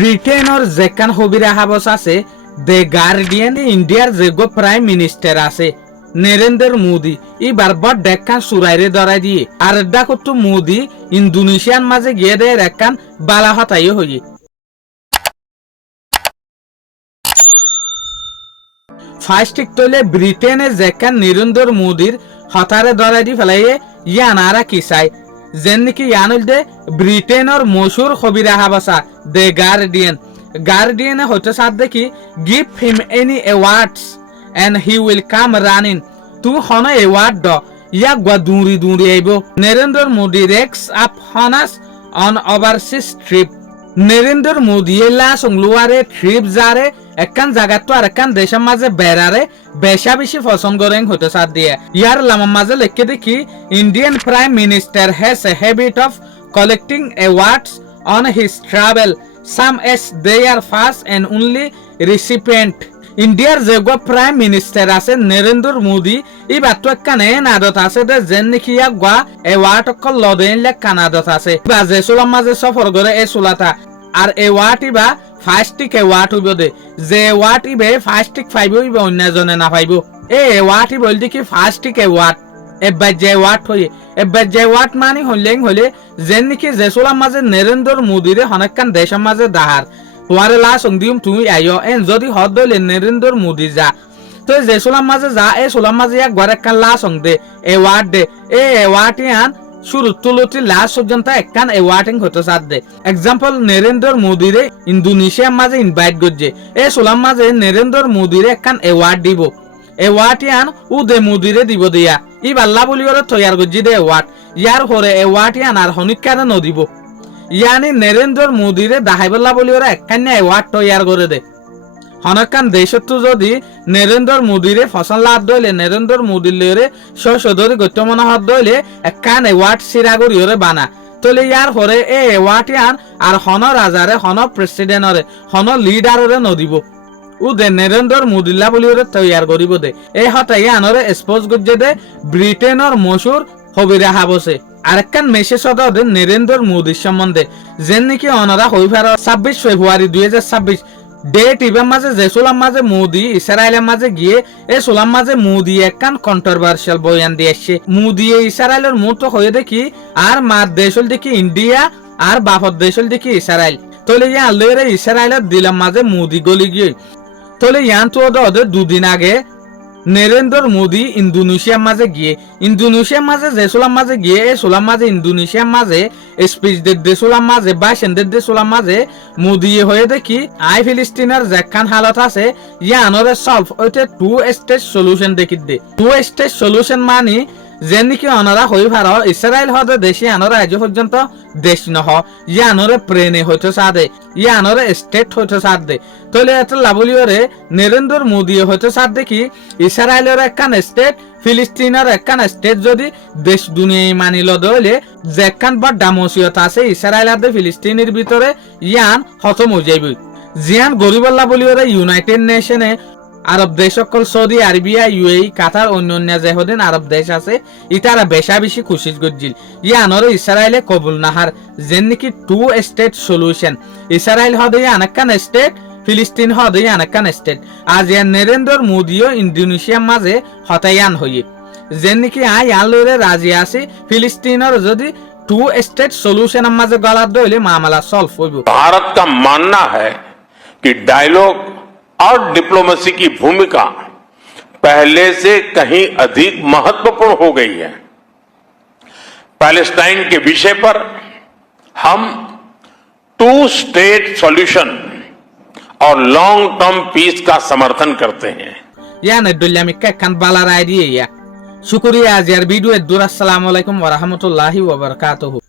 ব্রিটেনৰ যেকান হবিৰা hubs আছে the guardian ইন্ডিয়ার যেগো prime minister আছে নরেন্দ্র মোদী এবার বড় ডেকান সুরাইরে ধরাই দিয়ে আর ডাকতো মোদী ইন্দোনেশিয়ার মাঝে গিয়ে দেয় একান বালা হতাই হই ফার্স্টিক তলে ব্রিটেনে যেকান নরেন্দ্র মোদীর হতারে ধরাই দি ফেলাইয়ে ইয়ানারা কি চাই যেন নাকি ইয়ান হইল দে ব্রিটেনের মশুর হবিরা হাবাসা দ্য গার্ডিয়ানে হইতে সাথ দেখি give him any awards and he will come running tu hono award do ya gwa duri aibo Narendra Modi rex up honas on overseas trip Narendra Modi la songluare trip jare ekkan jaga to ar ekkan deshar maje berare besha beshi পছন্দ করেন হতে সাথ দিয়ে ইয়ার লামা মাঝে লিখে দেখি Indian Prime Minister has a habit of collecting awards on his travel some as they are first and only recipient ইন্ডিয়ার যেগো prime minister আছে নরেন্দ্র মোদী এই বাতো একখানে আদত আছে দে যেন নাকি গা এওয়ার্ড অকল লদেন লেখান আদত আছে বা যে সোলাম মাঝে সফর করে এ সোলাতা আর এওয়ার্ড ইবা ফার্স্টিক এওয়ার্ড হইব দে যে এওয়ার্ড ইবে ফার্স্টিক পাইব ইবে অন্য জনে না পাইব এ এওয়ার্ড বল দেখি ফার্স্টিক এওয়ার্ড এবার যে এওয়ার্ড হই এবার যে এওয়ার্ড মানে হলে যেন নাকি যে সোলাম মাঝে নরেন্দ্র মোদীরে হনেকখান দেশের মাঝে দাহার তোমারে লা সঙ্গিম তুমি আইও এন যদি হদ দলে নরেন্দ্র মোদী যা তো যে সোলাম মাঝে যা এ সোলাম মাঝে এক ঘরে একটা লা সং দে এওয়ার্ড দে এ এওয়ার্ড ইয়ান শুরু তুলতি লাস্ট পর্যন্ত একখান এওয়ার্ডিং হতে সাথ দে এক্সাম্পল নরেন্দ্র মোদীরে ইন্দোনেশিয়ার মাঝে ইনভাইট করছে এ সোলাম মাঝে নরেন্দ্র মোদীরে একখান এওয়ার্ড দিব এওয়ার্ড ইয়ান উ দে মোদীরে দিব দিয়া ই বাল্লা বলি করে তৈয়ার করছি দে এওয়ার্ড ইয়ার পরে এওয়ার্ড ইয়ান আর হনিকারে নদিব ইয়ানি নরেন্দ্র মোদীরে দাহাইবল্লা বলি ওরা একখানে এওয়ার্ড তৈয়ার করে দে হনকান দেশতো যদি নরেন্দ্র মোদীরে ফসল লাভ দইলে নরেন্দ্র মোদীর লেরে সদরি গত্যমনা হদ দইলে একখান এওয়ার্ড সিরাগরি ওরে বানা তলে ইয়ার হরে এ এওয়ার্ড ইয়ান আর হন রাজারে হন প্রেসিডেন্টরে হন লিডাররে নদিব উ দে নরেন্দ্র মোদীল্লা বলি ওরে তৈয়ার করিব দে এই হতাই আনরে এক্সপোজ করছে দে ব্রিটেনের মশুর হবিরা হাবসে আরেকখান মেসেজ ওদের নরেন্দ্র মোদীর সম্বন্ধে যেন নাকি অনারা হই ফার 26 ফেব্রুয়ারি 2026 ডেট ইবার মাঝে যে সোলাম মাঝে মোদী ইসরায়েলের মাঝে গিয়ে এ সোলাম মাঝে মোদী একখান কন্ট্রোভার্সিয়াল বয়ান দিয়ে আসছে মোদী ইসরায়েলের মতো হয়ে দেখি আর মার দেশ হল দেখি ইন্ডিয়া আর বাপর দেশ হল দেখি ইসরায়েল তলে ইয়া আল্লাহরে ইসরায়েলের দিলাম মাঝে মোদী গলি গিয়ে তলে ইয়ান তো ওদের দুদিন আগে নরেন্দ্র মোদী ইন্দোনেশিয়ার মাঝে গিয়ে ইন্দোনেশিয়ার মাঝে যে সোলাম মাঝে গিয়ে এ সোলাম মাঝে ইন্দোনেশিয়ার মাঝে স্পিচ দে সোলাম মাঝে বা সেন্দের দে সোলাম মাঝে মোদী হয়ে দেখি আই ফিলিস্তিনের যেখান হালত আছে ইয়ানরে সলভ ওইতে 2 স্টেট সলিউশন দেখি দে 2 স্টেট সলিউশন মানে যেন নাকি অনারা হই ভার ইসরায়েল হদে দেশে আনরা আজ পর্যন্ত দেশ নহ ইয়ানরে প্রেনে হইতে সাদে ইয়ানরে স্টেট হইতে সাদে তলে এত লাভলিওরে নরেন্দ্র মোদী হইতে সাদ দেখি ইসরায়েলের একখান স্টেট ফিলিস্তিনের একখান স্টেট যদি দেশ দুনিয়ায় মানিল দইলে যেখান বড় ডামসিয়ত আছে ইসরায়েল আর ফিলিস্তিনের ভিতরে ইয়ান খতম হয়ে যাইবে জিয়ান গরিবল্লা বলিওরে ইউনাইটেড নেশনে আরব দেশ সকল সৌদি আরবিয়া ইউএই কাতার অন্যান্য যেহদিন আরব দেশ আছে ইতারা বেশা বেশি খুশি গজ্জিল ইয়ানরে ইসরায়েলে কবুল নাহার যেন নাকি 2 স্টেট সলিউশন ইসরায়েল হদে আনাক্কান স্টেট ফিলিস্তিন হদে আনাক্কান স্টেট আজ ইয়ান নরেন্দ্র মোদীও ইন্দোনেশিয়ার মাঝে হতায়ান হয়ে যেন নাকি আই আল্লরে রাজি আছে ফিলিস্তিনের যদি 2 স্টেট সলিউশন মাঝে গলার দইলে মামলা সলভ হইব भारत का मानना है कि डायलॉग और डिप्लोमेसी की भूमिका पहले से कहीं अधिक महत्वपूर्ण हो गई है पैलेस्टाइन के विषय पर हम 2 स्टेट सॉल्यूशन और लॉन्ग टर्म पीस का समर्थन करते हैं यानी दुनिया में क्या कन बाला राय दिए या शुक्रिया आज यार वीडियो दूर अस्सलाम वालेकुम व रहमतुल्लाहि व बरकातुहू।